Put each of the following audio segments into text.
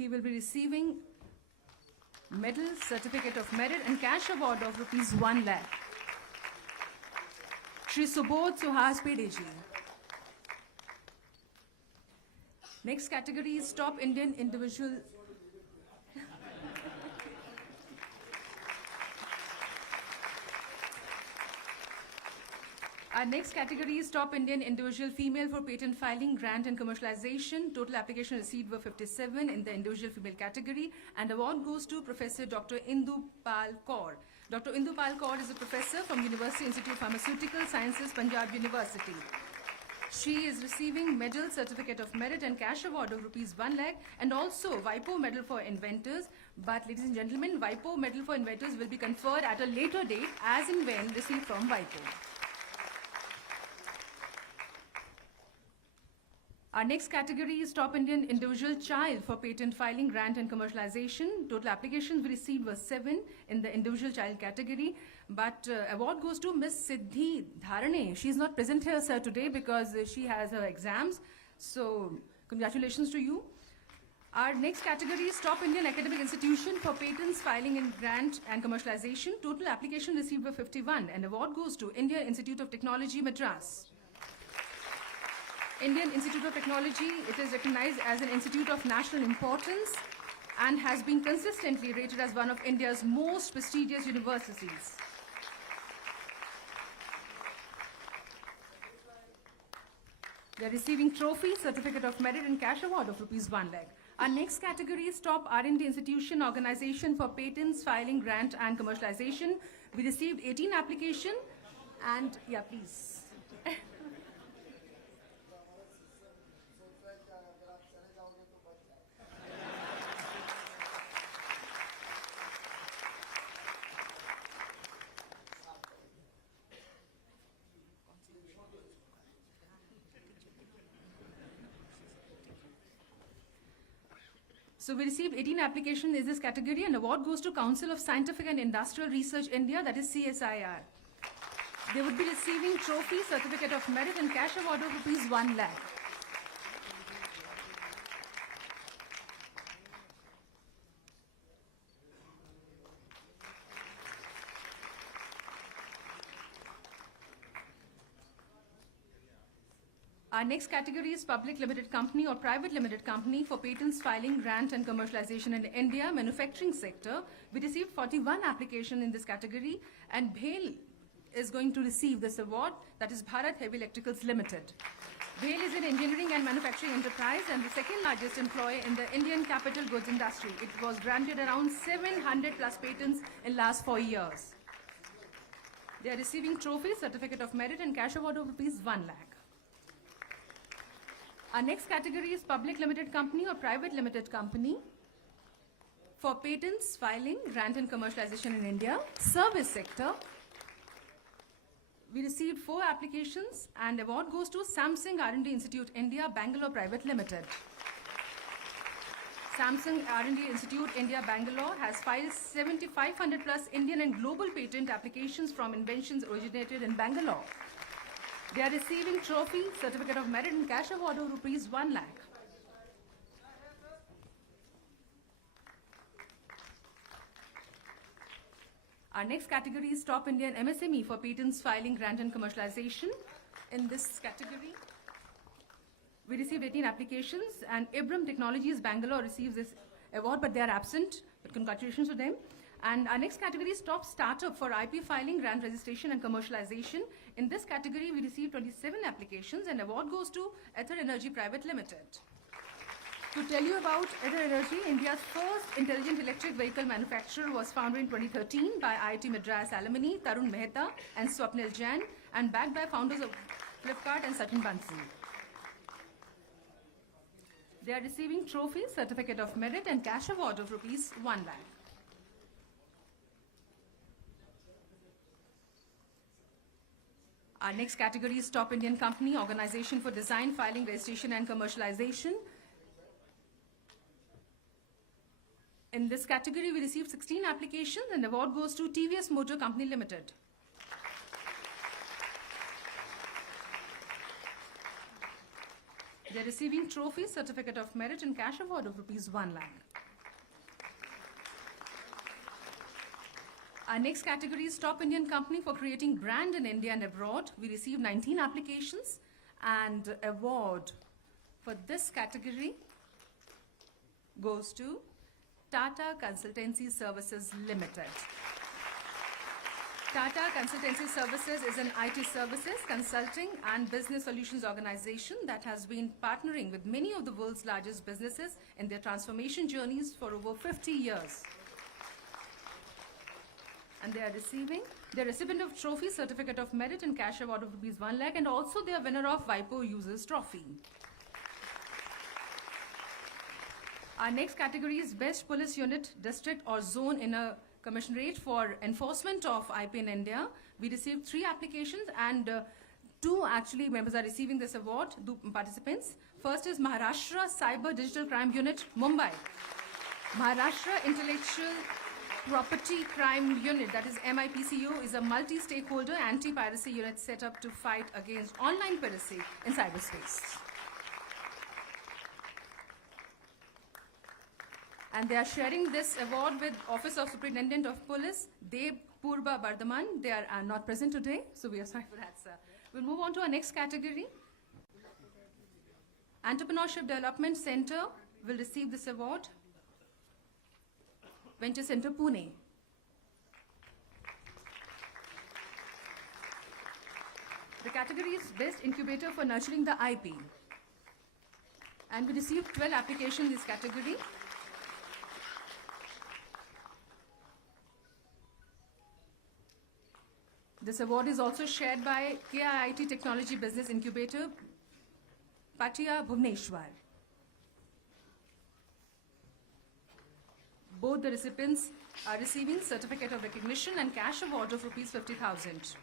he will be receiving medal, certificate of merit and cash award of rupees 1 lakh. Shri Subodh Suhas Pedeji. Next category is Top Indian Individual. Our next category is Top Indian Individual Female for Patent Filing, Grant and Commercialization. Total application received were 57 in the individual female category, and award goes to Professor Dr. Indu Pal Kaur. Dr. Indu Pal Kaur is a professor from University Institute of Pharmaceutical Sciences, Punjab University. She is receiving medal, certificate of merit and cash award of rupees 1 lakh and also WIPO medal for inventors. But ladies and gentlemen, WIPO medal for inventors will be conferred at a later date as and when received from WIPO. Our next category is Top Indian Individual Child for Patent Filing, Grant and Commercialization. Total applications we received were 7 in the individual child category. But award goes to Miss Siddhi Dharane. She is not present here, sir, today because she has her exams. So congratulations to you. Our next category is Top Indian Academic Institution for Patents, Filing and Grant and Commercialization. Total application received were 51 and award goes to Indian Institute of Technology, Madras. Indian Institute of Technology, it is recognized as an institute of national importance and has been consistently rated as one of India's most prestigious universities. They are receiving trophy, certificate of merit and cash award of rupees 1 lakh. Our next category is Top R&D Institution Organization for Patents, Filing, Grant and Commercialization. We received 18 applications and, yeah, please. So we received 18 applications in this category and award goes to Council of Scientific and Industrial Research India, that is CSIR. They would be receiving trophy, certificate of merit and cash award of rupees 1 lakh. Our next category is Public Limited Company or Private Limited Company for Patents, Filing, Grant and Commercialization in India, Manufacturing Sector. We received 41 applications in this category and BHEL is going to receive this award, that is Bharat Heavy Electricals Limited. BHEL is an engineering and manufacturing enterprise and the second largest employer in the Indian capital goods industry. It was granted around 700 plus patents in last 4 years. They are receiving trophy, certificate of merit and cash award of rupees 1 lakh. Our next category is Public Limited Company or Private Limited Company for Patents, Filing, Grant and Commercialization in India, Service Sector. We received 4 applications and award goes to Samsung R&D Institute India, Bangalore Private Limited. Samsung R&D Institute India, Bangalore has filed 7,500 plus Indian and global patent applications from inventions originated in Bangalore. They are receiving trophy, certificate of merit and cash award of rupees 1 lakh. Our next category is Top Indian MSME for Patents, Filing, Grant and Commercialization. In this category, we received 18 applications and Ibram Technologies Bangalore receives this award, but they are absent. But congratulations to them. And our next category is Top Startup for IP Filing, Grant Registration and Commercialization. In this category, we received 27 applications and award goes to Ether Energy Private Limited. To tell you about Ether Energy, India's first intelligent electric vehicle manufacturer was founded in 2013 by IIT Madras alumni Tarun Mehta and Swapnil Jain and backed by founders of Flipkart and Sachin Bansal. They are receiving trophy, certificate of merit and cash award of rupees 1 lakh. Our next category is Top Indian Company, Organization for Design, Filing, Registration and Commercialization. In this category, we received 16 applications and award goes to TVS Motor Company Limited. They are receiving trophy, certificate of merit and cash award of rupees 1 lakh. Our next category is Top Indian Company for creating brand in India and abroad. We received 19 applications, and award for this category goes to Tata Consultancy Services Limited. Tata Consultancy Services is an IT services, consulting and business solutions organization that has been partnering with many of the world's largest businesses in their transformation journeys for over 50 years. And they are receiving the recipient of trophy, certificate of merit and cash award of ₹1 lakh, and also they are winner of WIPO Users Trophy. Our next category is Best Police Unit, District or Zone in a Commissionerate for Enforcement of IP in India. We received 3 applications, and 2 actually members are receiving this award, 2 participants. First is Maharashtra Cyber Digital Crime Unit, Mumbai. Maharashtra Intellectual Property Crime Unit, that is MIPCU, is a multi-stakeholder anti-piracy unit set up to fight against online piracy in cyberspace. And they are sharing this award with Office of Superintendent of Police, Deb Purba Bardhaman. They are not present today, so we are sorry for that, sir. We'll move on to our next category. Entrepreneurship Development Center will receive this award. Venture Center, Pune. The category is Best Incubator for Nurturing the IP. And we received 12 applications in this category. This award is also shared by KIIT Technology Business Incubator, Patia, Bhubaneswar. Both the recipients are receiving certificate of recognition and cash award of ₹50,000.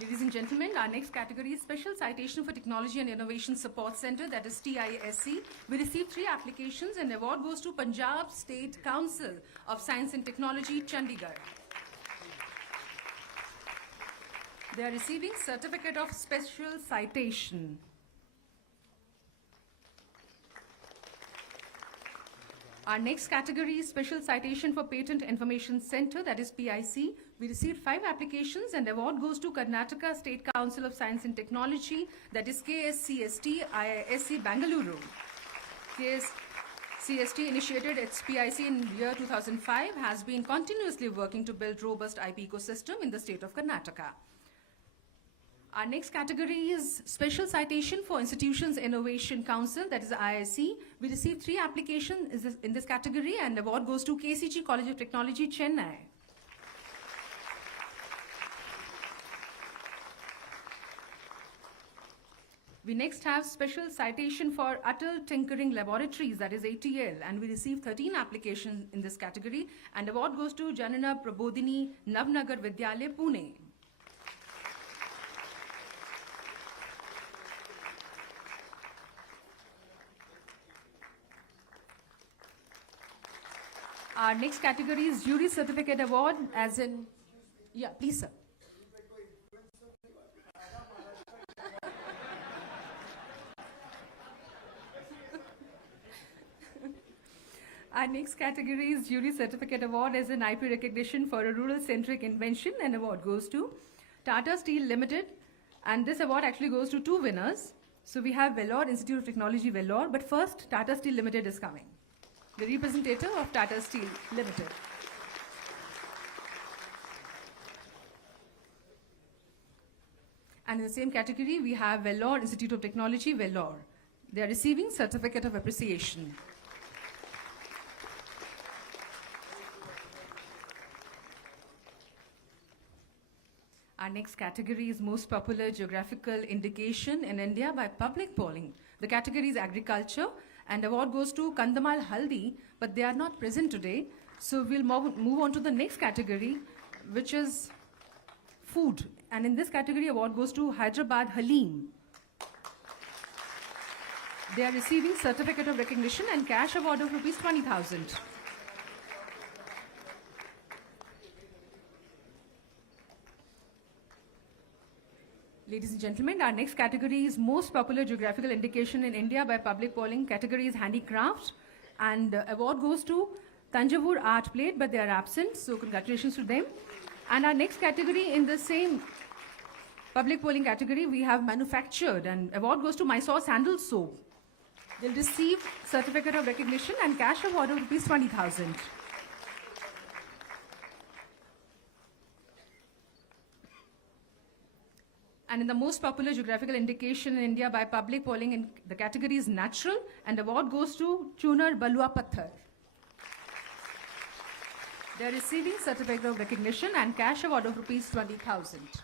Ladies and gentlemen, our next category is Special Citation for Technology and Innovation Support Center, that is TISC. We received 3 applications, and the award goes to Punjab State Council of Science and Technology, Chandigarh. They are receiving certificate of special citation. Our next category is Special Citation for Patent Information Center, that is PIC. We received 5 applications, and the award goes to Karnataka State Council of Science and Technology, that is KSCST, IISc Bangalore. KSCST initiated its PIC in year 2005, has been continuously working to build robust IP ecosystem in the state of Karnataka. Our next category is Special Citation for Institutions Innovation Council, that is IIC. We received 3 applications in this category, and the award goes to KCG College of Technology, Chennai. We next have Special Citation for Atal Tinkering Laboratories, that is ATL, and we received 13 applications in this category, and the award goes to Janana Prabodhini Navnagar Vidyalaya, Pune. Our next category is Jury Certificate Award, as in, yeah, please, sir. Our next category is Jury Certificate Award as an IP recognition for a rural-centric invention, and award goes to Tata Steel Limited, and this award actually goes to 2 winners. So we have Vellore, Institute of Technology, Vellore, but first Tata Steel Limited is coming. The representative of Tata Steel Limited. And in the same category, we have Vellore, Institute of Technology, Vellore. They are receiving Certificate of Appreciation. Our next category is Most Popular Geographical Indication in India by Public Polling. The category is Agriculture, and award goes to Kandamal Haldi, but they are not present today. So we'll move on to the next category, which is Food. And in this category, award goes to Hyderabad Halim. They are receiving Certificate of Recognition and cash award of ₹20,000. Ladies and gentlemen, our next category is most popular geographical indication in India by public polling. Category is handicraft, and award goes to Tanjavur art plate, but they are absent, so congratulations to them. And our next category in the same public polling category, we have manufactured, and award goes to Mysore sandal soap. They'll receive certificate of recognition and cash award of rupees 20,000. And in the most popular geographical indication in India by public polling, in the category is natural, and award goes to Chunar Balua Patthar. They are receiving certificate of recognition and cash award of rupees 20,000.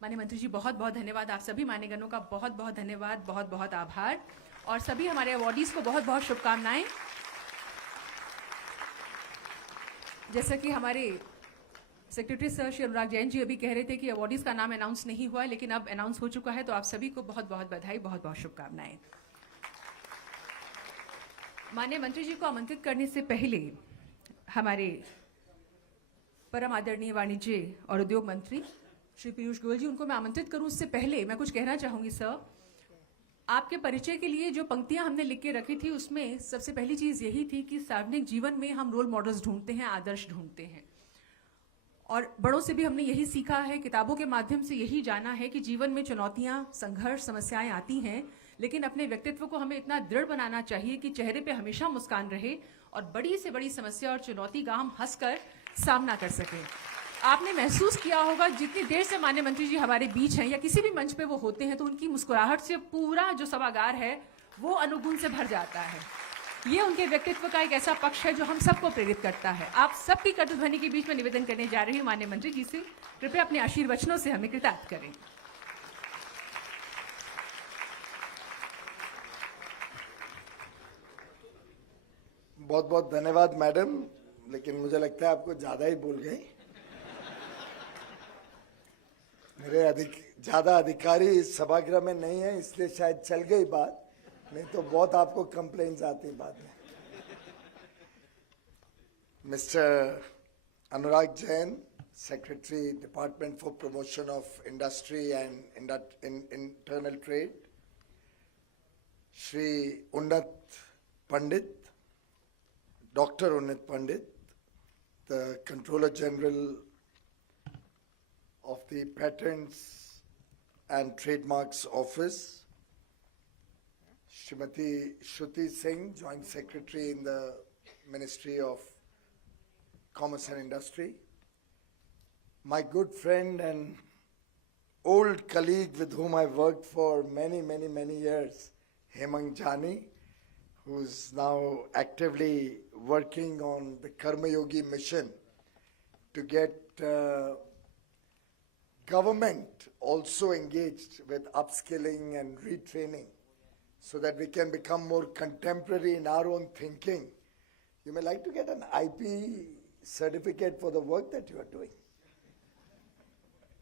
माननीय मंत्री जी, बहुत बहुत धन्यवाद। आप सभी मान्यगणों का बहुत बहुत धन्यवाद, बहुत बहुत आभार, और सभी हमारे अवॉर्डीज को बहुत बहुत शुभकामनाएं। जैसा कि हमारे सेक्रेटरी सर श्री अनुराग जैन जी अभी कह रहे थे कि अवॉर्डीज का नाम अनाउंस नहीं हुआ है, लेकिन अब अनाउंस हो चुका है, तो आप सभी को बहुत बहुत बधाई, बहुत बहुत शुभकामनाएं। माननीय मंत्री जी को आमंत्रित करने से पहले हमारे परम आदरणीय वाणिज्य और उद्योग मंत्री श्री पीयूष गोयल जी, उनको मैं आमंत्रित करूं उससे पहले मैं कुछ कहना चाहूंगी। सर, आपके परिचय के लिए जो पंक्तियां हमने लिख के रखी थी, उसमें सबसे पहली चीज यही थी कि सार्वजनिक जीवन में हम रोल मॉडल्स ढूंढते हैं, आदर्श ढूंढते हैं, और बड़ों से भी हमने यही सीखा है, किताबों के माध्यम से यही जाना है कि जीवन में चुनौतियां, संघर्ष, समस्याएं आती हैं, लेकिन अपने व्यक्तित्व को हमें इतना दृढ़ बनाना चाहिए कि चेहरे पे हमेशा मुस्कान रहे और बड़ी से बड़ी समस्या और चुनौती का हम हंसकर सामना कर सकें। आपने महसूस किया होगा, जितनी देर से माननीय मंत्री जी हमारे बीच हैं या किसी भी मंच पे वो होते हैं, तो उनकी मुस्कुराहट से पूरा जो सभागार है वो अनुगुण से भर जाता है। ये उनके व्यक्तित्व का एक ऐसा पक्ष है जो हम सबको प्रेरित करता है। आप सबकी कटुध्वनि के बीच में निवेदन करने जा रही हूँ माननीय मंत्री जी से, कृपया अपने आशीर्वचनों से हमें कृतार्थ करें। बहुत बहुत धन्यवाद मैडम, लेकिन मुझे लगता है आपको ज्यादा ही बोल गए। मेरे ज्यादा अधिकारी इस सभागृह में नहीं है, इसलिए शायद चल गई बात, नहीं तो बहुत आपको कंप्लेंट्स आती बाद में। Mister Anurag Jain, secretary department for promotion of industry and internal trade, Shri उन्नत पंडित, Dr. Unnit Pandit, the Controller General of the Patents and Trademarks Office, Srimati Shruti Singh, Joint Secretary in the Ministry of Commerce and Industry, my good friend and old colleague with whom I worked for many years, Hemang Jani, who's now actively working on the Karma Yogi mission to get government also engaged with upskilling and retraining so that we can become more contemporary in our own thinking. You may like to get an IP certificate for the work that you are doing,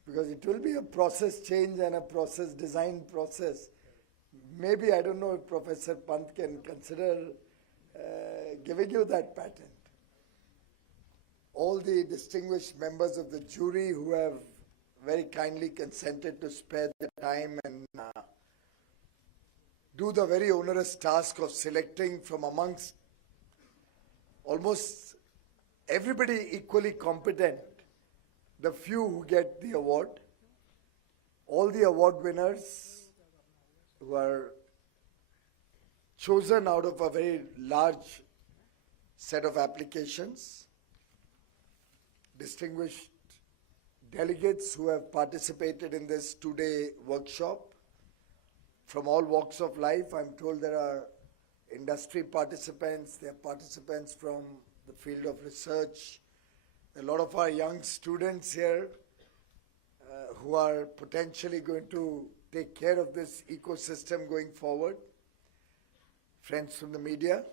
because it will be a process change and a process design process. Maybe, I don't know if Professor Pant can consider giving you that patent. All the distinguished members of the jury who have very kindly consented to spare the time and do the very onerous task of selecting from amongst almost everybody equally competent, the few who get the award. All the award winners who are chosen out of a very large set of applications, distinguished delegates who have participated in this two-day workshop from all walks of life. I'm told there are industry participants, there are participants from the field of research, a lot of our young students here who are potentially going to take care of this ecosystem going forward, friends from the media,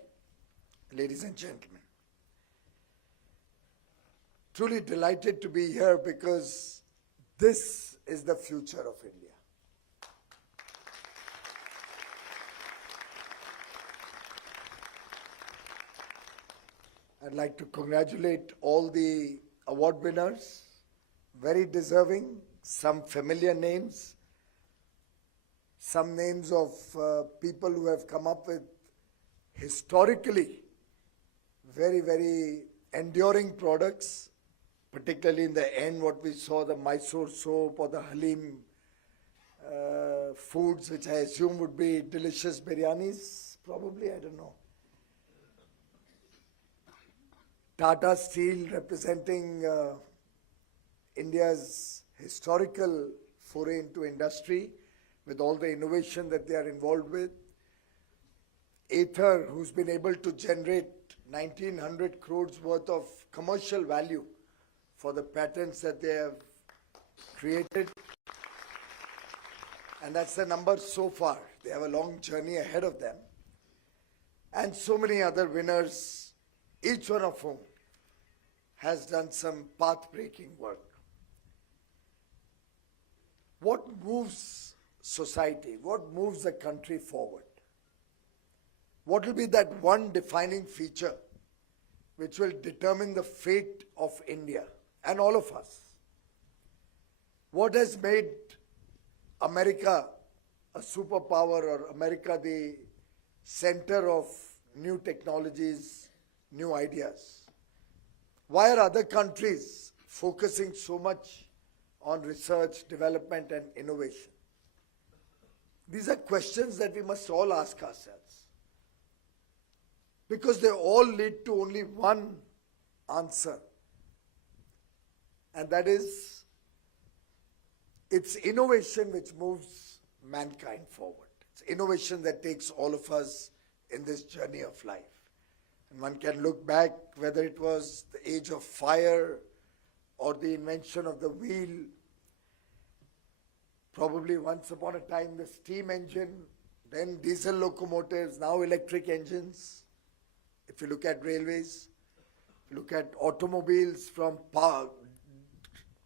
ladies and gentlemen. Truly delighted to be here because this is the future of India. I'd like to congratulate all the award winners, very deserving, some familiar names, some names of people who have come up with historically very, very enduring products, particularly in the end what we saw, the Mysore soap or the Halim foods, which I assume would be delicious biryanis, probably, I don't know. Tata Steel representing India's historical foray into industry with all the innovation that they are involved with. Ather, who's been able to generate 1900 crores worth of commercial value for the patents that they have created. And that's the number so far. They have a long journey ahead of them. And so many other winners, each one of whom has done some path-breaking work. What moves society? What moves the country forward? What will be that one defining feature which will determine the fate of India and all of us? What has made America a superpower, or America the center of new technologies, new ideas? Why are other countries focusing so much on research, development, and innovation? These are questions that we must all ask ourselves, because they all lead to only one answer, and that is, it's innovation which moves mankind forward. It's innovation that takes all of us in this journey of life. And one can look back, whether it was the age of fire or the invention of the wheel, probably once upon a time the steam engine, then diesel locomotives, now electric engines. If you look at railways, if you look at automobiles, from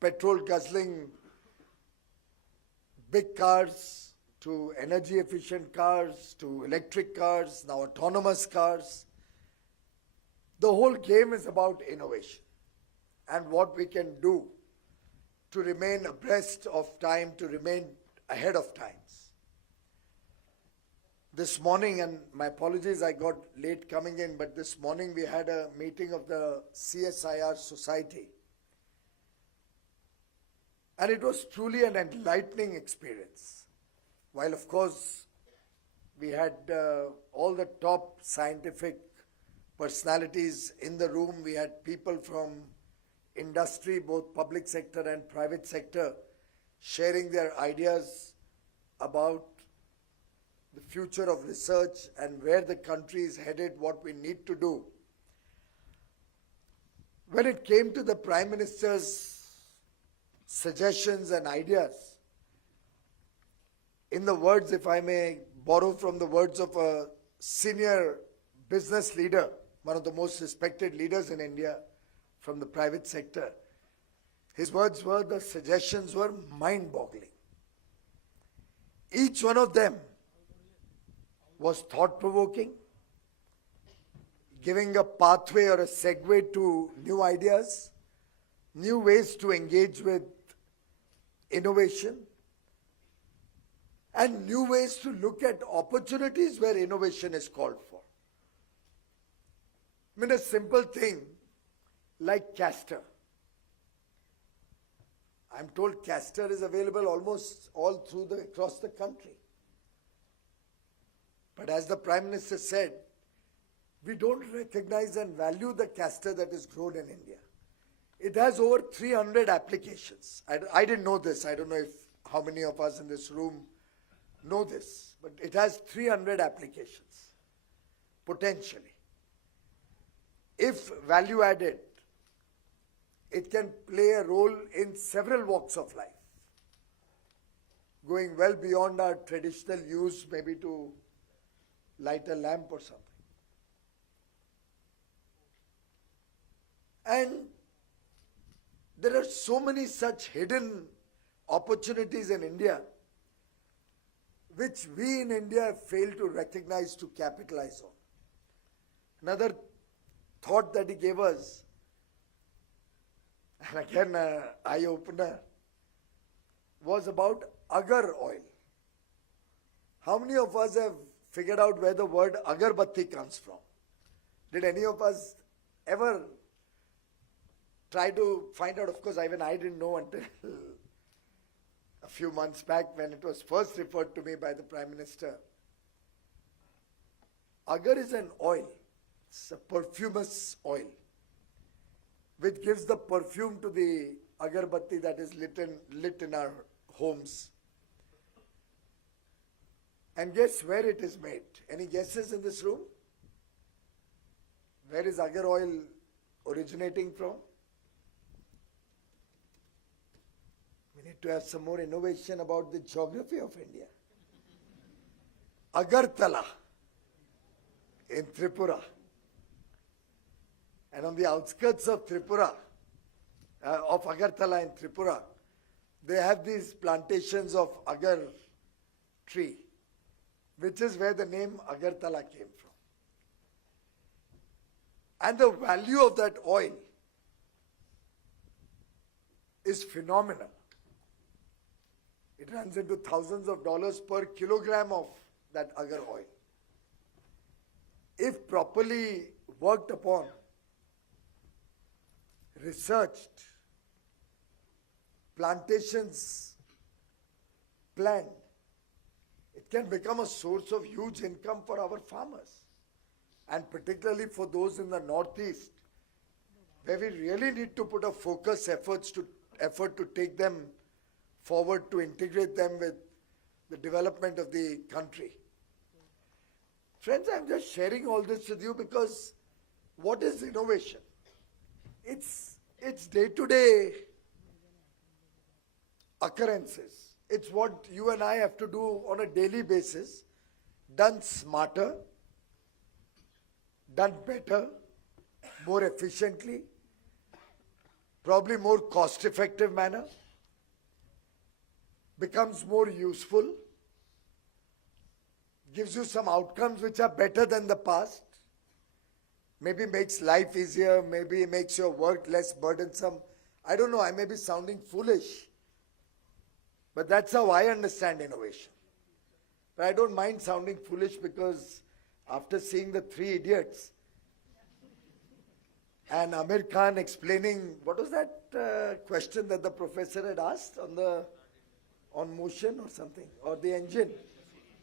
petrol guzzling big cars to energy efficient cars to electric cars, now autonomous cars. The whole game is about innovation and what we can do to remain abreast of time, to remain ahead of times. This morning, and my apologies, I got late coming in, but this morning we had a meeting of the CSIR Society. And it was truly an enlightening experience. While, of course, we had all the top scientific personalities in the room, we had people from industry, both public sector and private sector, sharing their ideas about the future of research and where the country is headed, what we need to do. When it came to the Prime Minister's suggestions and ideas, in the words, if I may borrow from the words of a senior business leader, one of the most respected leaders in India from the private sector, his words were, the suggestions were mind-boggling. Each one of them was thought-provoking, giving a pathway or a segue to new ideas, new ways to engage with innovation, and new ways to look at opportunities where innovation is called for. I mean, a simple thing like castor. I'm told castor is available almost all through across the country. But as the Prime Minister said, we don't recognize and value the castor that is grown in India. It has over 300 applications. I didn't know this. I don't know how many of us in this room know this, but it has 300 applications, potentially. If value added, it can play a role in several walks of life, going well beyond our traditional use, maybe to light a lamp or something. And there are so many such hidden opportunities in India which we in India fail to recognize, to capitalize on. Another thought that he gave us, and again, eye-opener, was about agar oil. How many of us have figured out where the word agarbatti comes from? Did any of us ever try to find out? Of course, even I didn't know until a few months back when it was first referred to me by the Prime Minister. Agar is an oil. It's a perfumous oil, which gives the perfume to the agarbatti that is lit in our homes. And guess where it is made? Any guesses in this room? Where is agar oil originating from? We need to have some more innovation about the geography of India. Agartala in Tripura. And on the outskirts of Tripura, of Agartala in Tripura, they have these plantations of agar tree, which is where the name Agartala came from. And the value of that oil is phenomenal. It runs into thousands of dollars per kilogram of that agar oil. If properly worked upon, researched, plantations planned, it can become a source of huge income for our farmers, and particularly for those in the northeast, where we really need to put a focus effort to take them forward, to integrate them with the development of the country. Friends, I'm just sharing all this with you because what is innovation? It's day-to-day occurrences. It's what you and I have to do on a daily basis, done smarter, done better, more efficiently, probably more cost-effective manner, becomes more useful, gives you some outcomes which are better than the past, maybe makes life easier, maybe makes your work less burdensome. I don't know, I may be sounding foolish, but that's how I understand innovation. But I don't mind sounding foolish because after seeing the Three Idiots and Amir Khan explaining, what was that question that the professor had asked on motion or something, or the engine,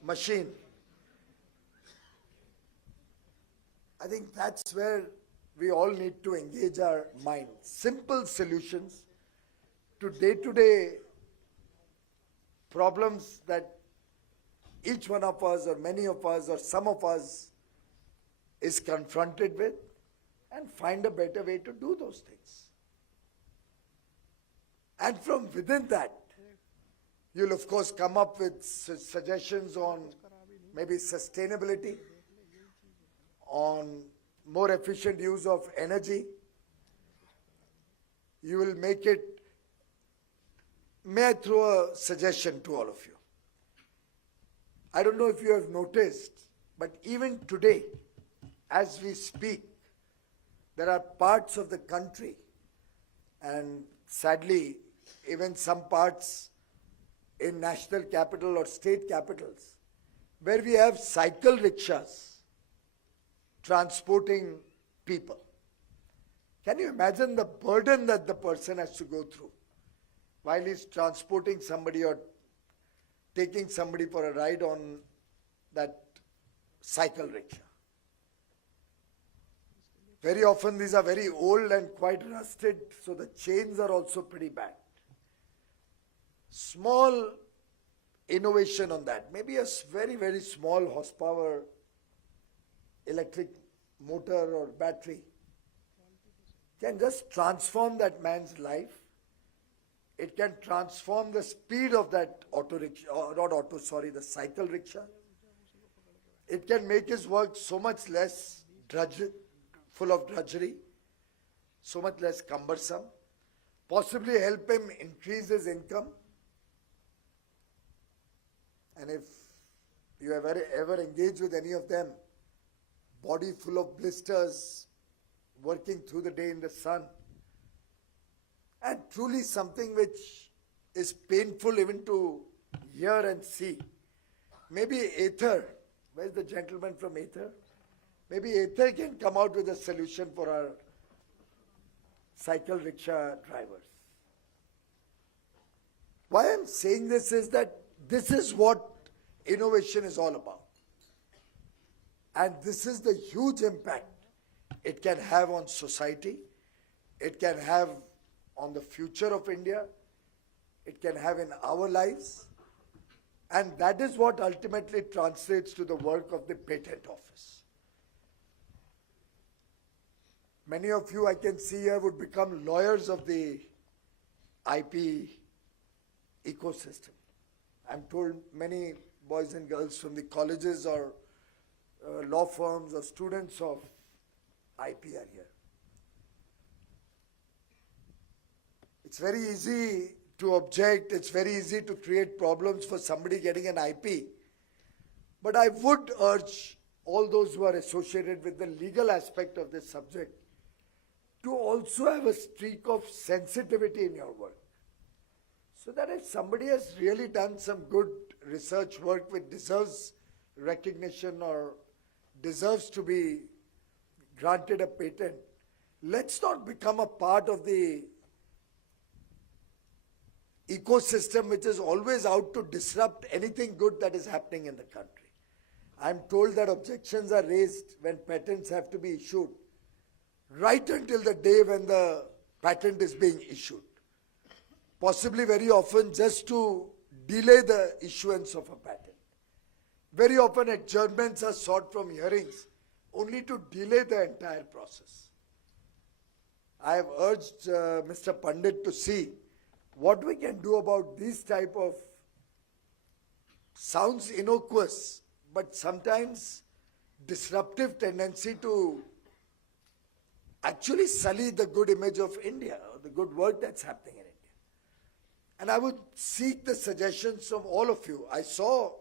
machine. I think that's where we all need to engage our mind. Simple solutions to day-to-day problems that each one of us or many of us or some of us is confronted with, and find a better way to do those things. And from within that, you'll of course come up with suggestions on maybe sustainability, on more efficient use of energy. You will make it. May I throw a suggestion to all of you? I don't know if you have noticed, but even today, as we speak, there are parts of the country, and sadly, even some parts in national capital or state capitals, where we have cycle rickshaws transporting people. Can you imagine the burden that the person has to go through while he's transporting somebody or taking somebody for a ride on that cycle rickshaw? Very often these are very old and quite rusted, so the chains are also pretty bad. Small innovation on that, maybe a very, very small horsepower electric motor or battery can just transform that man's life. It can transform the speed of that the cycle rickshaw. It can make his work so much less full of drudgery, so much less cumbersome, possibly help him increase his income. And if you have ever engaged with any of them, body full of blisters, working through the day in the sun. And truly something which is painful even to hear and see. Maybe Ather, where's the gentleman from Ather? Maybe Ather can come out with a solution for our cycle rickshaw drivers. Why I'm saying this is that this is what innovation is all about. And this is the huge impact it can have on society, it can have on the future of India, it can have in our lives, and that is what ultimately translates to the work of the Patent Office. Many of you I can see here would become lawyers of the IP ecosystem. I'm told many boys and girls from the colleges or law firms or students of IP are here. It's very easy to object, it's very easy to create problems for somebody getting an IP. But I would urge all those who are associated with the legal aspect of this subject to also have a streak of sensitivity in your work. So that if somebody has really done some good research work which deserves recognition or deserves to be granted a patent, let's not become a part of the ecosystem which is always out to disrupt anything good that is happening in the country. I'm told that objections are raised when patents have to be issued, right until the day when the patent is being issued. Possibly very often just to delay the issuance of a patent. Very often adjournments are sought from hearings only to delay the entire process. I have urged Mr. Pandit to see what we can do about these type of, sounds innocuous, but sometimes disruptive tendency to actually sully the good image of India, or the good work that's happening in India. And I would seek the suggestions from all of you. I saw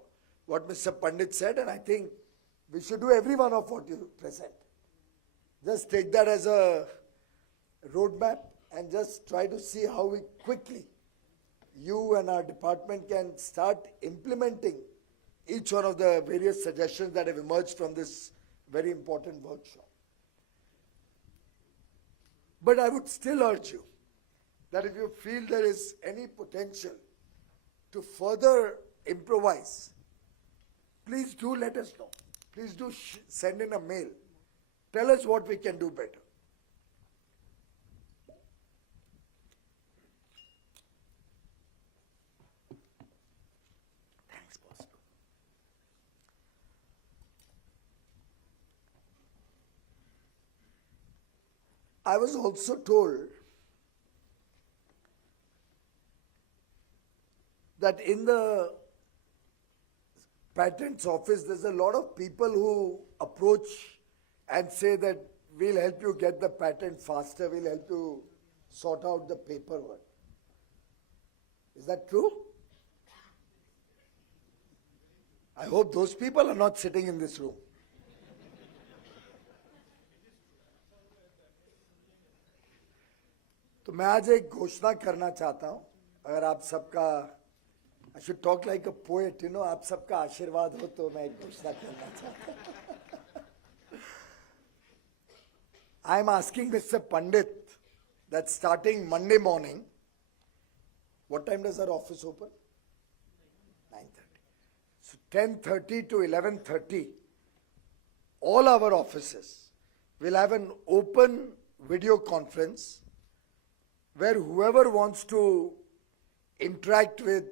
what Mr. Pandit said, and I think we should do every one of what you present. Just take that as a roadmap and just try to see how we quickly, you and our department, can start implementing each one of the various suggestions that have emerged from this very important workshop. But I would still urge you that if you feel there is any potential to further improvise, please do let us know. Please do send in a mail. Tell us what we can do better. Thanks, boss. I was also told that in the Patents Office, there's a lot of people who approach and say that we'll help you get the patent faster, we'll help you sort out the paperwork. Is that true? I hope those people are not sitting in this room. तो मैं आज एक घोषणा करना चाहता हूं, अगर आप सबका, I should talk like a poet, you know, आप सबका आशीर्वाद हो तो मैं एक घोषणा करना चाहता हूं. I am asking Mr. Pandit that starting Monday morning, what time does our office open? 9:30. So 10:30 to 11:30, all our offices will have an open video conference where whoever wants to interact with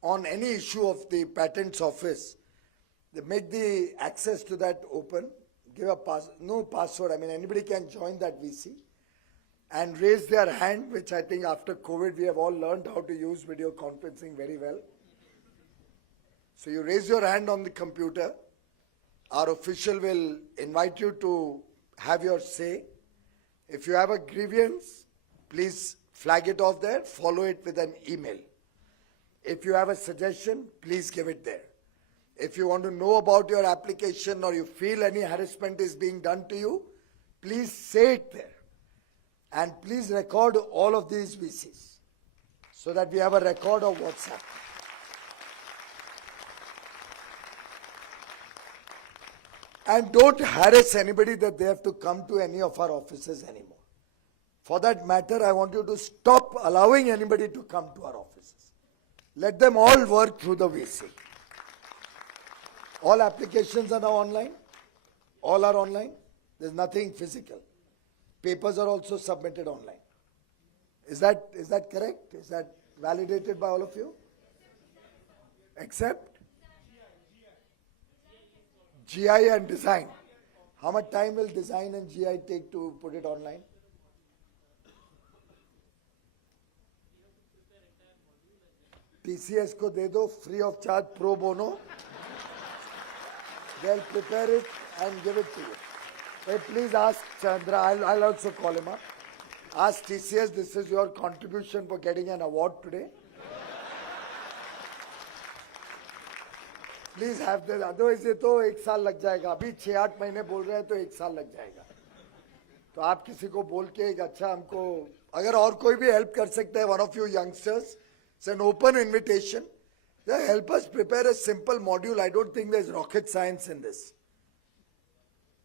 on any issue of the Patents Office, they make the access to that open, give a no password, I mean anybody can join that VC and raise their hand, which I think after COVID we have all learned how to use video conferencing very well. So you raise your hand on the computer, our official will invite you to have your say. If you have a grievance, please flag it off there, follow it with an email. If you have a suggestion, please give it there. If you want to know about your application or you feel any harassment is being done to you, Please say it there. And please record all of these VCs so that we have a record of what's happening. And don't harass anybody that they have to come to any of our offices anymore. For that matter, I want you to stop allowing anybody to come to our offices. Let them all work through the VC. All applications are now online. All are online. There's nothing physical. Papers are also submitted online. Is that correct? Is that validated by all of you? Except GI and design. How much time will design and GI take to put it online? TCS को दे दो free of charge pro bono. They'll prepare it and give it to you. Hey, please ask Chandra, I'll also call him up. Ask TCS, this is your contribution for getting an award today. Please have this, otherwise ये तो 1 साल लग जाएगा. अभी 6-8 महीने बोल रहे हैं तो 1 साल लग जाएगा. तो आप किसी को बोल के एक अच्छा हमको, अगर और कोई भी help कर सकता है, one of you youngsters, it's an open invitation. Help us prepare a simple module. I don't think there's rocket science in this.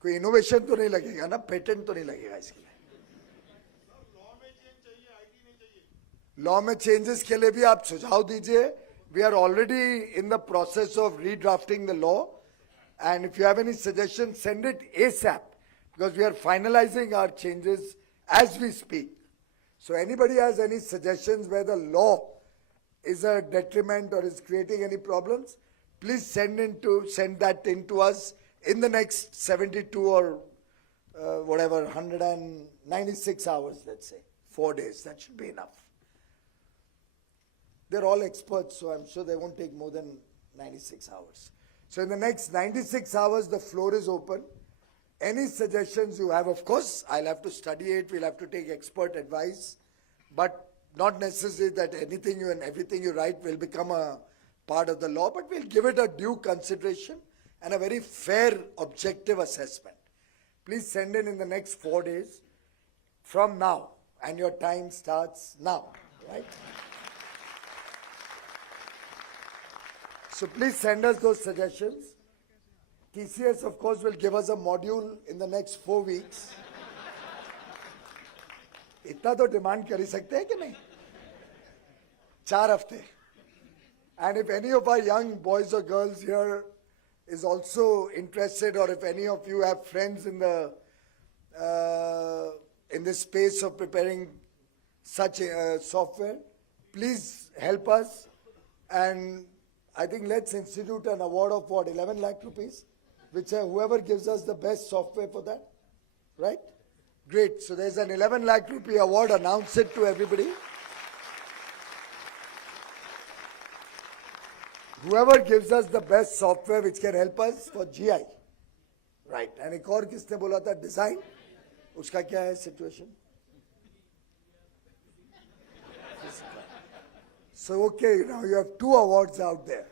कोई innovation तो नहीं लगेगा ना, patent तो नहीं लगेगा इसके लिए. Law में changes के लिए भी आप सुझाव दीजिए. We are already in the process of redrafting the law, and if you have any suggestions, send it ASAP, because we are finalizing our changes as we speak. So anybody has any suggestions where the law is a detriment or is creating any problems, please send that in to us in the next 72 or 196 hours, let's say, 4 days. That should be enough. They're all experts, so I'm sure they won't take more than 96 hours. So in the next 96 hours, the floor is open. Any suggestions you have, of course, I'll have to study it. We'll have to take expert advice, but not necessary that anything and everything you write will become a part of the law, but we'll give it a due consideration and a very fair, objective assessment. Please send in the next 4 days from now, and your time starts now, right? So please send us those suggestions. TCS, of course, will give us a module in the next 4 weeks. इतना तो demand कर ही सकते हैं कि नहीं? 4 हफ्ते. And if any of our young boys or girls here is also interested, or if any of you have friends in this space of preparing such software, please help us. And I think let's institute an award of what, 11 lakh rupees, which whoever gives us the best software for that, right? Great. So there's an 11 lakh rupee award. Announce it to everybody. Whoever gives us the best software which can help us for GI, right? And एक और किसने बोला था design? उसका क्या है situation? So okay, now you have 2 awards out there.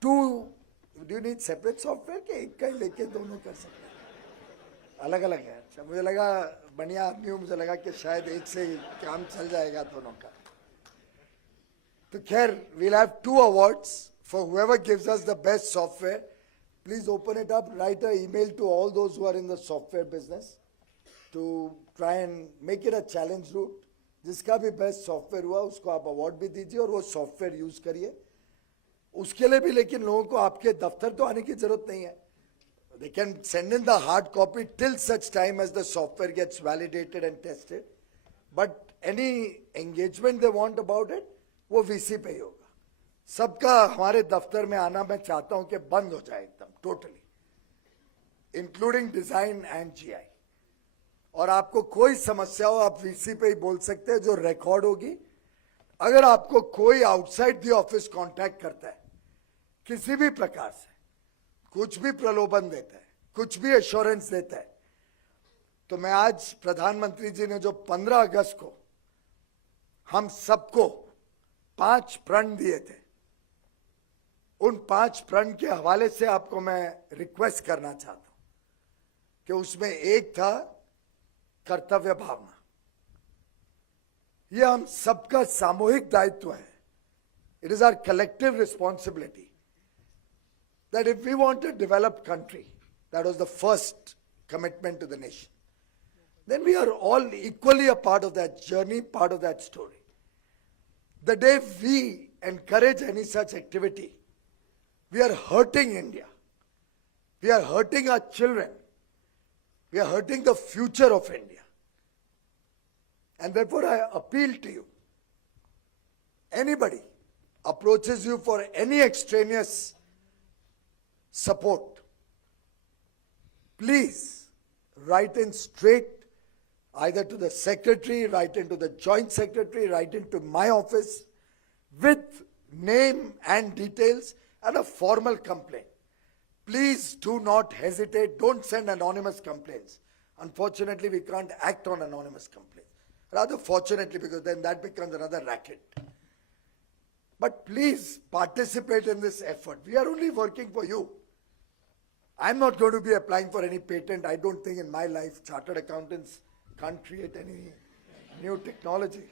2. Do you need separate software? के एक का ही लेके दोनों कर सकते हैं. अलग अलग है. अच्छा, मुझे लगा बढ़िया आदमी हूँ, मुझे लगा कि शायद एक से काम चल जाएगा दोनों का. तो खैर, we'll have 2 awards for whoever gives us the best software. Please open it up, write an email to all those who are in the software business to try and make it a challenge route. जिसका भी best software हुआ उसको आप award भी दीजिए और वो software use करिए. उसके लिए भी लेकिन लोगों को आपके दफ्तर तो आने की जरूरत नहीं है. They can send in the hard copy till such time as the software gets validated and tested. But any engagement they want about it, वो VC पे ही होगा. सबका हमारे दफ्तर में आना मैं चाहता हूं कि बंद हो जाए एकदम totally, including design and GI. और आपको कोई समस्या हो आप VC पे ही बोल सकते हैं, जो रिकॉर्ड होगी. अगर आपको कोई आउटसाइड द ऑफिस कांटेक्ट करता है किसी भी प्रकार से, कुछ भी प्रलोभन देता है, कुछ भी एश्योरेंस देता है, तो मैं आज प्रधानमंत्री जी ने जो 15 अगस्त को हम सबको 5 प्रण दिए थे, उन 5 प्रण के हवाले से आपको मैं रिक्वेस्ट करना चाहता हूं कि उसमें एक था कर्तव्य भावना। यह हम सबका सामूहिक दायित्व है. It is our collective responsibility that if we want a developed country, that was the first commitment to the nation, then we are all equally a part of that journey, part of that story. The day we encourage any such activity, we are hurting India. We are hurting our children. We are hurting the future of India. And therefore I appeal to you. Anybody approaches you for any extraneous support, please write in straight either to the secretary, write into the joint secretary, write into my office with name and details and a formal complaint. Please do not hesitate. Don't send anonymous complaints. Unfortunately, we can't act on anonymous complaints. Rather fortunately, because then that becomes another racket. But please participate in this effort. We are only working for you. I'm not going to be applying for any patent. I don't think in my life chartered accountants can't create any new technology.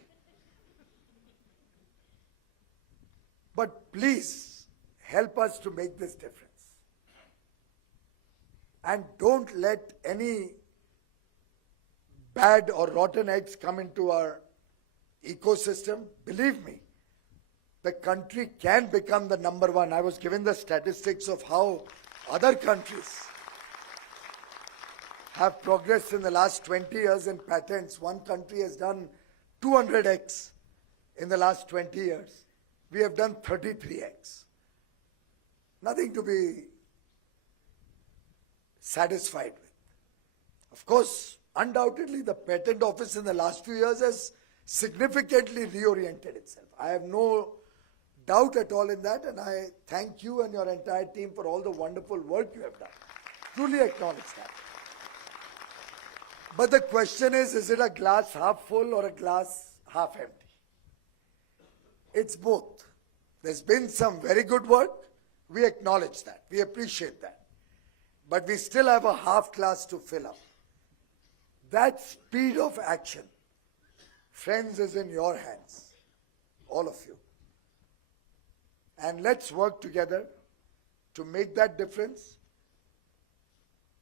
But please help us to make this difference. And don't let any bad or rotten eggs come into our ecosystem. Believe me, the country can become the number one. I was given the statistics of how other countries have progressed in the last 20 years in patents. One country has done 200x in the last 20 years. We have done 33x. Nothing to be satisfied with. Of course, undoubtedly the patent office in the last few years has significantly reoriented itself. I have no doubt at all in that, and I thank you and your entire team for all the wonderful work you have done. Truly acknowledge that. But the question is it a glass half full or a glass half empty? It's both. There's been some very good work. We acknowledge that. We appreciate that. But we still have a half glass to fill up. That speed of action, friends, is in your hands, all of you. And let's work together to make that difference,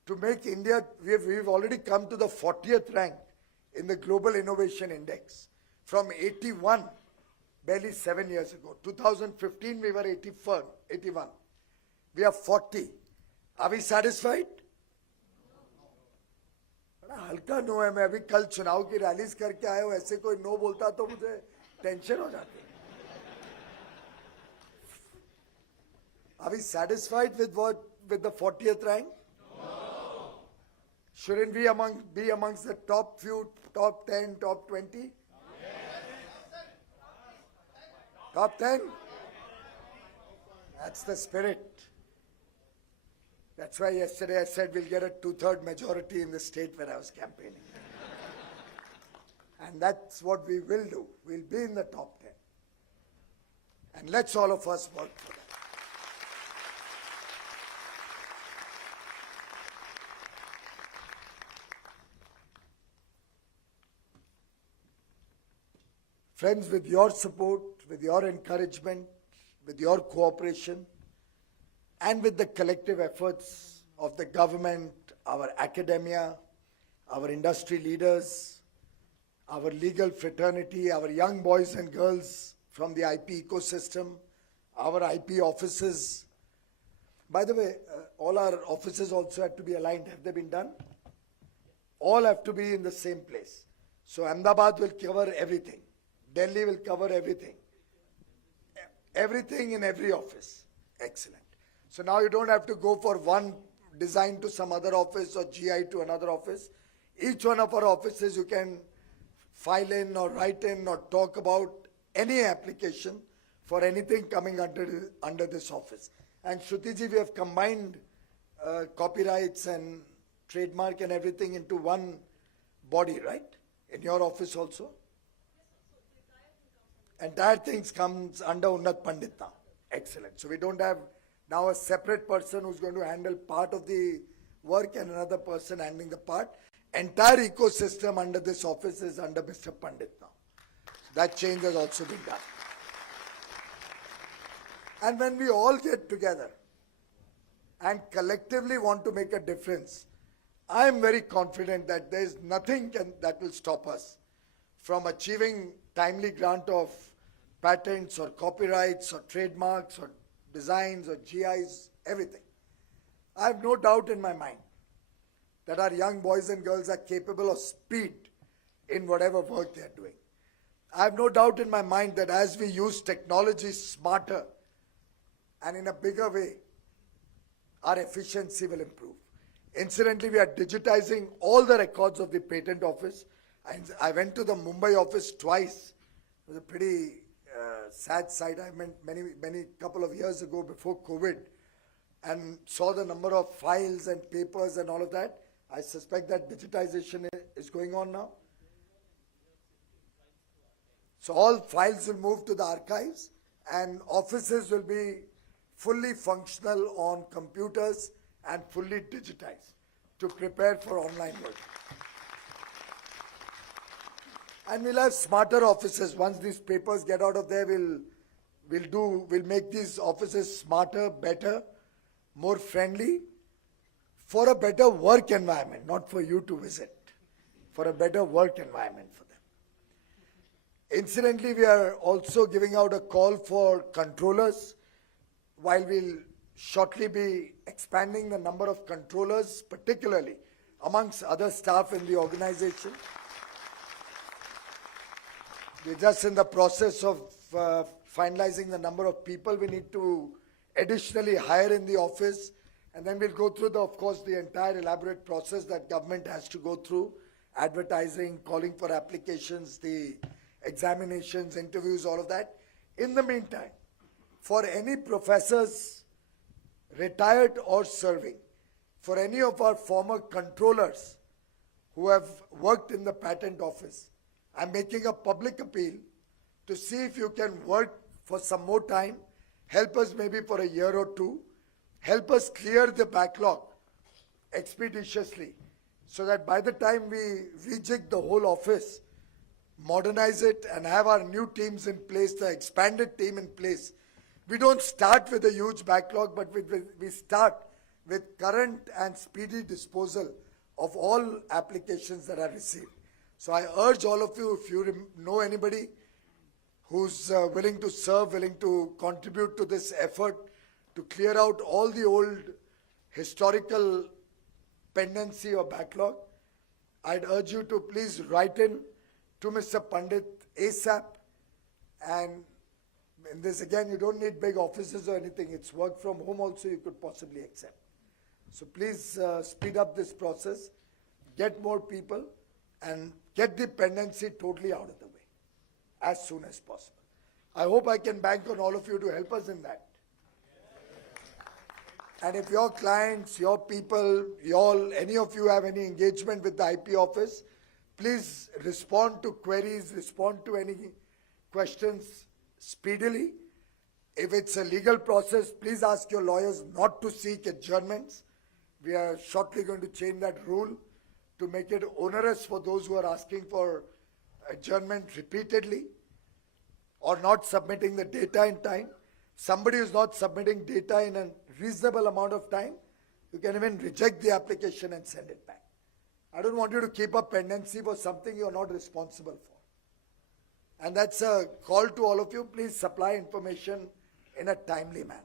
to make India, we've already come to the 40th rank in the Global Innovation Index from 81, barely 7 years ago. 2015 we were 81. We are 40. Are we satisfied? बड़ा हल्का no है. मैं अभी कल चुनाव की rallies करके आया हूं, ऐसे कोई नो बोलता तो मुझे टेंशन हो जाती. Are we satisfied with the 40th rank? No. Shouldn't we be amongst the top few, top 10, top 20? Yes. Top 10? That's the spirit. That's why yesterday I said we'll get a 2/3 majority in the state where I was campaigning. And that's what we will do. We'll be in the top 10. And let's all of us work for that. Friends, with your support, with your encouragement, with your cooperation, and with the collective efforts of the government, our academia, our industry leaders, our legal fraternity, our young boys and girls from the IP ecosystem, our IP offices. By the way, all our offices also have to be aligned. Have they been done? All have to be in the same place. So Ahmedabad will cover everything. Delhi will cover everything. Everything in every office. Excellent. So now you don't have to go for one design to some other office or GI to another office. Each one of our offices you can file in or write in or talk about any application for anything coming under this office. And Shruti ji, we have combined copyrights and trademark and everything into one body, right? In your office also? Entire things comes under Unnat Pandit now. Excellent. So we don't have now a separate person who's going to handle part of the work and another person handling the part. Entire ecosystem under this office is under Mr. Pandit now. That change has also been done. And when we all get together and collectively want to make a difference, I am very confident that there is nothing that will stop us from achieving timely grant of patents or copyrights or trademarks or designs or GIs, everything. I have no doubt in my mind that our young boys and girls are capable of speed in whatever work they are doing. I have no doubt in my mind that as we use technology smarter and in a bigger way, our efficiency will improve. Incidentally, we are digitizing all the records of the patent office. I went to the Mumbai office twice. It was a pretty sad sight. I went many couple of years ago before COVID and saw the number of files and papers and all of that. I suspect that digitization is going on now. So all files will move to the archives and offices will be fully functional on computers and fully digitized to prepare for online work. And we'll have smarter offices. Once these papers get out of there, we'll make these offices smarter, better, more friendly, for a better work environment, not for you to visit, for a better work environment for them. Incidentally, we are also giving out a call for controllers, while we'll shortly be expanding the number of controllers, particularly amongst other staff in the organization. We're just in the process of finalizing the number of people we need to additionally hire in the office. And then we'll go through, of course, the entire elaborate process that government has to go through. Advertising, calling for applications, the examinations, interviews, all of that. In the meantime, for any professors, retired or serving, for any of our former controllers who have worked in the patent office, I'm making a public appeal to see if you can work for some more time, help us maybe for a year or two, help us clear the backlog expeditiously so that by the time we rejig the whole office, modernize it and have our new teams in place, the expanded team in place, we don't start with a huge backlog, but we start with current and speedy disposal of all applications that are received. So I urge all of you, if you know anybody who's willing to serve, willing to contribute to this effort to clear out all the old historical pendency or backlog, I'd urge you to please write in to Mr. Pandit ASAP. And in this, again, you don't need big offices or anything. It's work from home also you could possibly accept. So please speed up this process, get more people, and get the pendency totally out of the way as soon as possible. I hope I can bank on all of you to help us in that. And if your clients, your people, any of you have any engagement with the IP office, please respond to queries, respond to any questions speedily. If it's a legal process, please ask your lawyers not to seek adjournments. We are shortly going to change that rule to make it onerous for those who are asking for adjournment repeatedly or not submitting the data in time. Somebody who is not submitting data in a reasonable amount of time, you can even reject the application and send it back. I don't want you to keep a pendency for something you are not responsible for. And that's a call to all of you. Please supply information in a timely manner.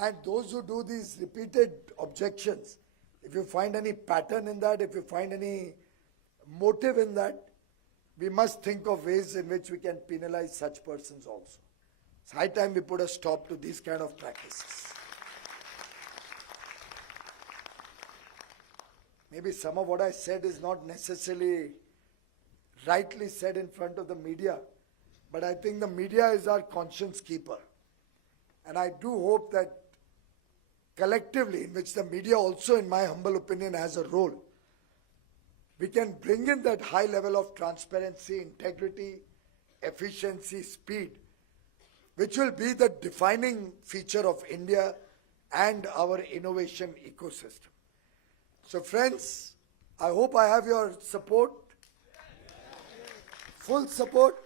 And those who do these repeated objections, if you find any pattern in that, if you find any motive in that, we must think of ways in which we can penalize such persons also. It's high time we put a stop to these kind of practices. Maybe some of what I said is not necessarily rightly said in front of the media, but I think the media is our conscience keeper. And I do hope that collectively, in which the media also, in my humble opinion, has a role, we can bring in that high level of transparency, integrity, efficiency, speed, which will be the defining feature of India and our innovation ecosystem. So friends, I hope I have your support. Full support.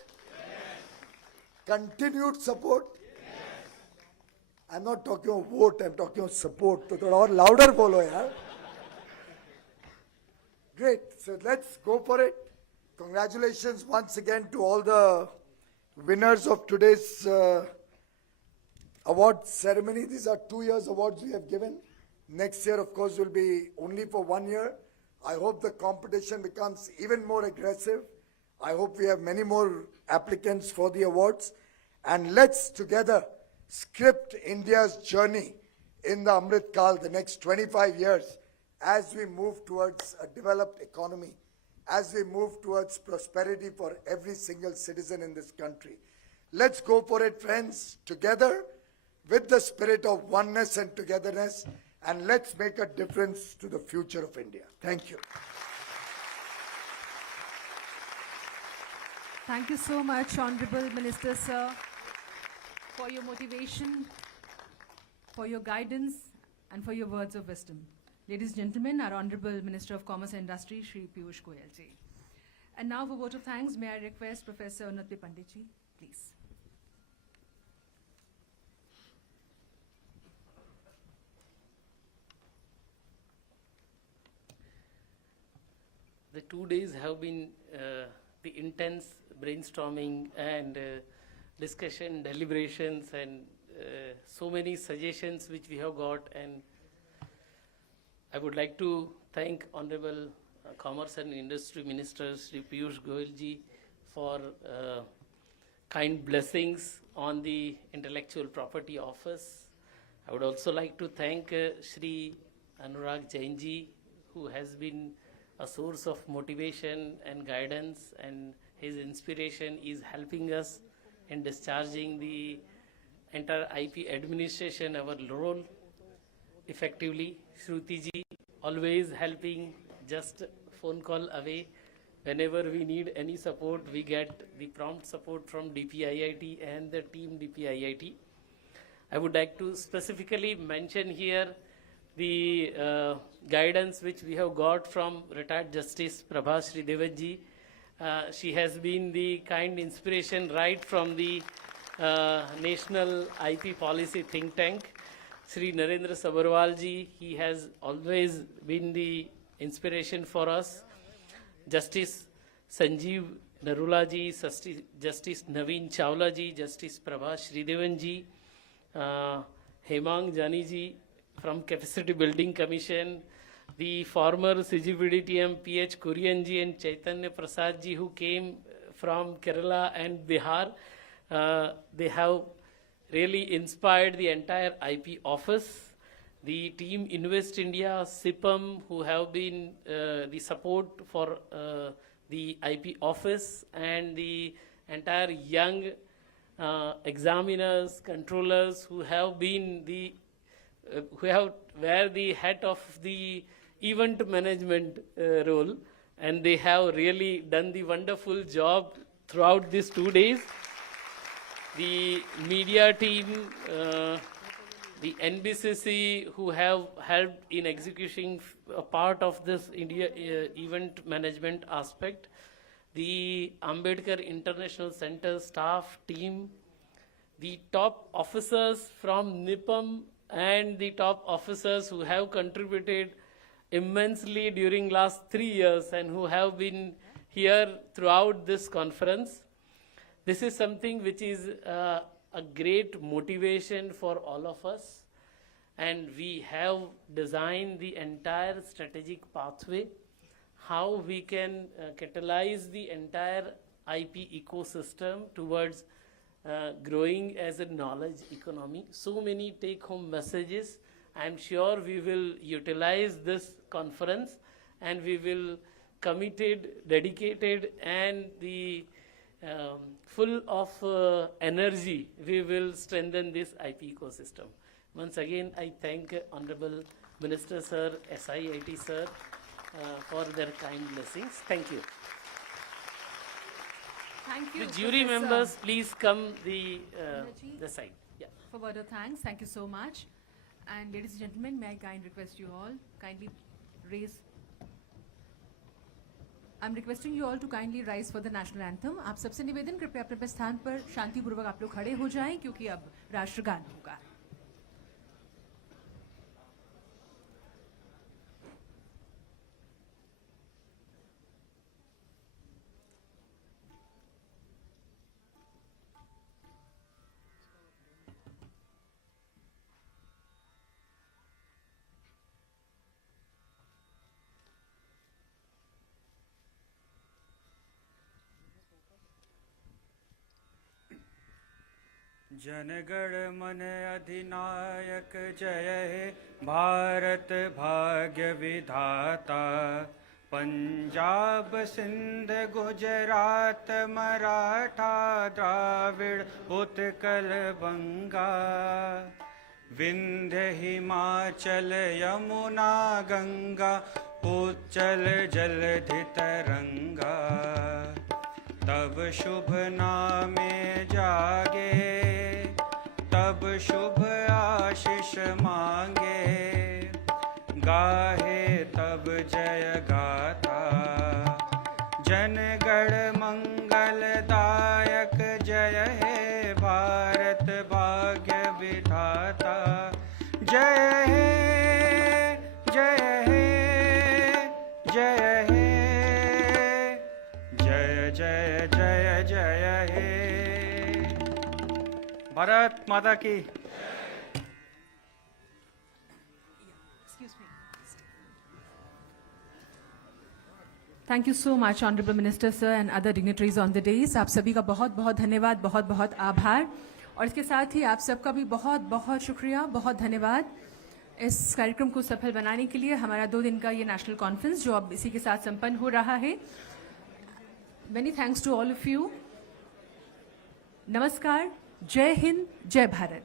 Continued support. I'm not talking of vote, I'm talking of support. तो थोड़ा और louder बोलो यार. Great. So let's go for it. Congratulations once again to all the winners of today's award ceremony. These are 2 years awards we have given. Next year, of course, will be only for 1 year. I hope the competition becomes even more aggressive. I hope we have many more applicants for the awards. And let's together script India's journey in the Amrit Kal, the next 25 years, as we move towards a developed economy, as we move towards prosperity for every single citizen in this country. Let's go for it, friends, together with the spirit of oneness and togetherness, and let's make a difference to the future of India. Thank you. Thank you so much, Honorable Minister, sir, for your motivation, for your guidance, and for your words of wisdom. Ladies and gentlemen, our Honorable Minister of Commerce and Industry, Shri Piyush Goyal ji. And now for vote of thanks, may I request Professor Unnati Pandit ji, please. The 2 days have been the intense brainstorming and discussion, deliberations, and so many suggestions which we have got. And I would like to thank Honorable Commerce and Industry Minister Shri Piyush Goyal ji for kind blessings on the Intellectual Property Office. I would also like to thank Shri Anurag Jain ji, who has been a source of motivation and guidance, and his inspiration is helping us in discharging the entire IP administration, our role effectively. Shruti ji, always helping, just phone call away. Whenever we need any support, we get the prompt support from DPIIT and the team DPIIT. I would like to specifically mention here the guidance which we have got from retired Justice Prabha Sridevan ji. She has been the kind inspiration right from the National IP Policy Think Tank. Sri Narendra Sabharwal ji, he has always been the inspiration for us. Justice Sanjeev Narula ji, Justice Naveen Chawla ji, Justice Prabha Sridevan ji, Hemang Jani ji from Capacity Building Commission, the former CGPDTM PH Kurian ji and Chaitanya Prasad ji, who came from Kerala and Bihar. They have really inspired the entire IP office. The team Invest India, SIPM, who have been the support for the IP office, and the entire young examiners, controllers who have been the wear the hat of the event management role, and they have really done the wonderful job throughout these 2 days. The media team, the NBCC, who have helped in executing a part of this India event management aspect, the Ambedkar International Center staff team, the top officers from NIPAM, and the top officers who have contributed immensely during last 3 years and who have been here throughout this conference. This is something which is a great motivation for all of us, and we have designed the entire strategic pathway, how we can catalyze the entire IP ecosystem towards growing as a knowledge economy. So many take-home messages. I'm sure we will utilize this conference, and we will committed, dedicated, and the full of energy, we will strengthen this IP ecosystem. Once again, I thank Honorable Minister Sir, SIIT Sir, for their kind blessings. Thank you. Thank you, The jury Professor members, please come the side. Yeah. for word of thanks. Thank you so much. And ladies and gentlemen, may I request you all kindly raise. I'm requesting you all to kindly rise for the national anthem. आप सबसे निवेदन कृपया अपने अपने स्थान पर शांतिपूर्वक आप लोग खड़े हो जाएं क्योंकि अब राष्ट्रगान होगा. जनगण मन अधिनायक जय हे भारत भाग्य विधाता. पंजाब सिंध गुजरात मराठा द्राविड़ उत्कल बंगा. विंध्य हिमाचल यमुना गंगा उच्चल जलधि तरंगा. तब शुभ नामे जागे तब शुभ आशीष मांगे. गाहे तब जय गाथा जनगण मंगलदायक जय हे भारत भाग्य विधाता. जय हे जय हे जय हे जय जय जय जय हे. भारत माता की. Thank you so much, Honorable Minister Sir and other dignitaries on the dais. आप सभी का बहुत बहुत धन्यवाद, बहुत बहुत आभार. और इसके साथ ही आप सबका भी बहुत बहुत शुक्रिया, बहुत धन्यवाद इस कार्यक्रम को सफल बनाने के लिए. हमारा 2 दिन का ये नेशनल कॉन्फ्रेंस जो अब इसी के साथ संपन्न हो रहा है. Many thanks to all of you. नमस्कार, जय हिंद, जय Bharat.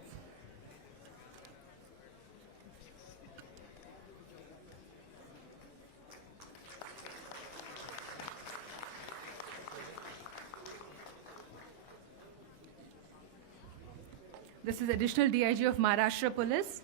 This is additional DIG of Maharashtra Police.